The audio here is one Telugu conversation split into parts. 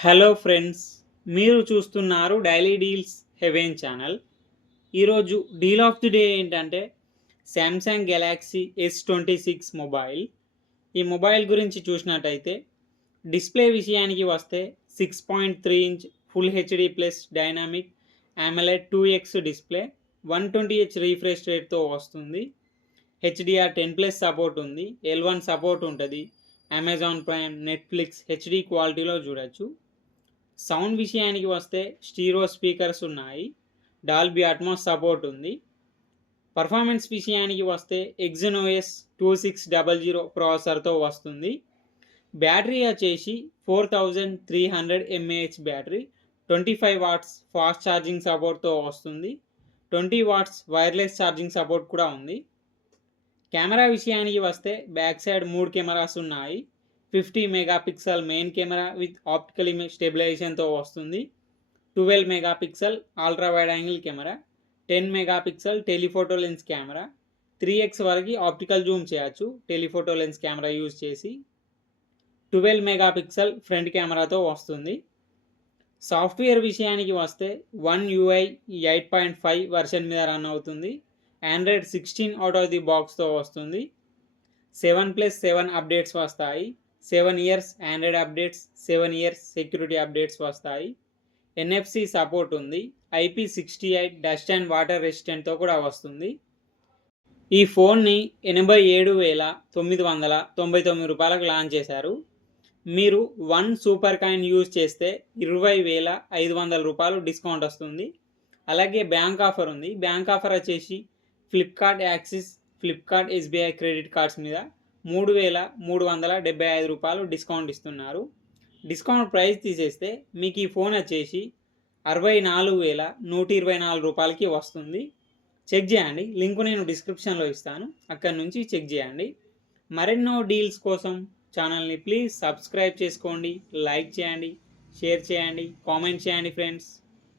హలో ఫ్రెండ్స్, మీరు చూస్తున్నారు డైలీ డీల్స్ హెవెన్ ఛానల్. ఈరోజు డీల్ ఆఫ్ ది డే ఏంటంటే శాంసంగ్ గెలాక్సీ S26 మొబైల్. ఈ మొబైల్ గురించి చూసినట్టయితే డిస్ప్లే విషయానికి వస్తే 6.3 inch full HD plus dynamic AMOLED 2X display 120Hz refresh రేట్తో వస్తుంది. HDR10+ సపోర్ట్ ఉంది, L1 సపోర్ట్ ఉంటుంది. అమెజాన్ ప్రైమ్, నెట్ఫ్లిక్స్ హెచ్డి క్వాలిటీలో చూడొచ్చు. సౌండ్ విషయానికి వస్తే స్టీరియో స్పీకర్స్ ఉన్నాయి, డాల్బీ అట్మాస్ సపోర్ట్ ఉంది. పర్ఫార్మెన్స్ విషయానికి వస్తే Exynos 2600 ప్రాసెసర్తో వస్తుంది. బ్యాటరీ వచ్చేసి 4300 mAh battery, 25 watts fast charging సపోర్ట్తో వస్తుంది. 20 వాట్స్ వైర్లెస్ ఛార్జింగ్ సపోర్ట్ కూడా ఉంది. కెమెరా విషయానికి వస్తే బ్యాక్ సైడ్ 3 కెమెరాస్ ఉన్నాయి. 50 megapixel main camera with optical image స్టెబిలైజేషన్తో వస్తుంది. 12 megapixel ultra wide angle camera, 10 megapixel telephoto lens camera, 3x వరకు ఆప్టికల్ జూమ్ చేయొచ్చు టెలిఫోటో లెన్స్ కెమెరా యూజ్ చేసి. 12 మెగాపిక్సెల్ ఫ్రంట్ కెమెరాతో వస్తుంది. సాఫ్ట్వేర్ విషయానికి వస్తే One UI 8.5 వర్షన్ మీద రన్ అవుతుంది. Android 16 అవుట్ ఆఫ్ ది బాక్స్తో వస్తుంది. 7+7 అప్డేట్స్ వస్తాయి. 7 years Android updates, 7 years security updates వస్తాయి. NFC సపోర్ట్ ఉంది. IP68 డస్ట్ అండ్ వాటర్ రెసిస్టెంట్తో కూడా వస్తుంది. ఈ ఫోన్ని 87,999 రూపాయలకు లాంచ్ చేశారు. మీరు 1 సూపర్ కాయిన్ యూజ్ చేస్తే 20,500 రూపాయలు డిస్కౌంట్ వస్తుంది. అలాగే బ్యాంక్ ఆఫర్ ఉంది. బ్యాంక్ ఆఫర్ వచ్చేసి Flipkart axis, Flipkart SBI credit cards మీద 3,375 రూపాయలు డిస్కౌంట్ ఇస్తున్నారు. డిస్కౌంట్ ప్రైస్ తీసేస్తే మీకు ఈ ఫోన్ వచ్చేసి 64,124 రూపాయలకి వస్తుంది. చెక్ చేయండి, లింక్ నేను డిస్క్రిప్షన్లో ఇస్తాను, అక్కడి నుంచి చెక్ చేయండి. మరెన్నో డీల్స్ కోసం ఛానల్ని ప్లీజ్ సబ్స్క్రైబ్ చేసుకోండి, లైక్ చేయండి, షేర్ చేయండి, కామెంట్ చేయండి friends.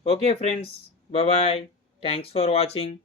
Okay friends, bye. Thanks for watching.